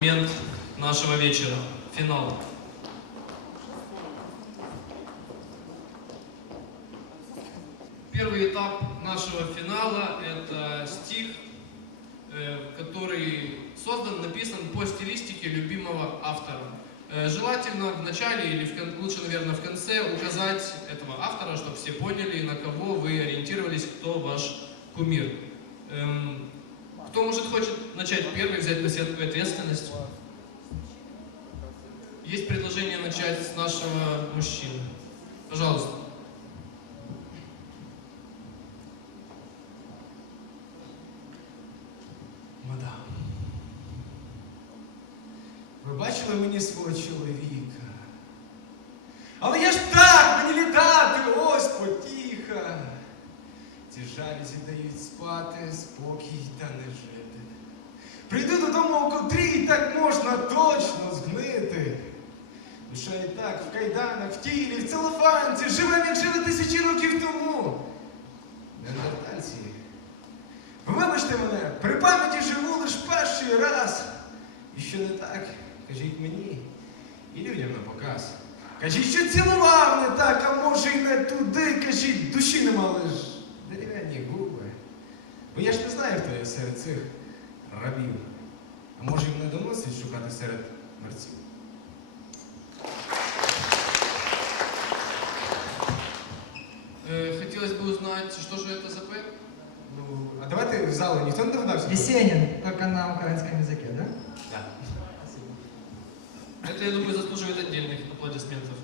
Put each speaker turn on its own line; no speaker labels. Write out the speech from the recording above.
момент нашего вечера, финал. Первый этап нашего финала – это стих, э, который создан, написан по стилистике любимого автора. Э, Желательно в начале или в лучше, наверное, в конце указать этого автора, чтобы все поняли, на кого вы ориентировались, кто ваш кумир. Эм, Кто, может, хочет начать первый, взять на себя такую ответственность? Есть предложение начать с нашего мужчины. Пожалуйста.
Мадам. Ви бачили мені свого чоловіка? Але я ж так, мені літати, ось потіха. Ці жалюзі дають спати, Спокій та не жити. Прийду додому о котрій так можна точно згнити. Душа і так в кайданах, в тілі, в целофанці, живем, як жили тисячі років тому. Неандертальці, Вибачте мене, при пам'яті живу лиш перший раз. І що не так, кажіть мені і людям на показ. Кажіть, що цілував не так, а може й не туди, кажіть, душі нема лиш дерев'яні губи. Бо я ж не знаю, хто є серед цих рабів. А може їм не доносить шукати серед мерців.
Э, Хотелось бы узнать, что же это за поэт?
Ну, а давайте в залу ніхто не догадався?
Есенин, только на украинском языке, да?
Так.
Это, я думаю, заслуживает отдельных аплодисментов.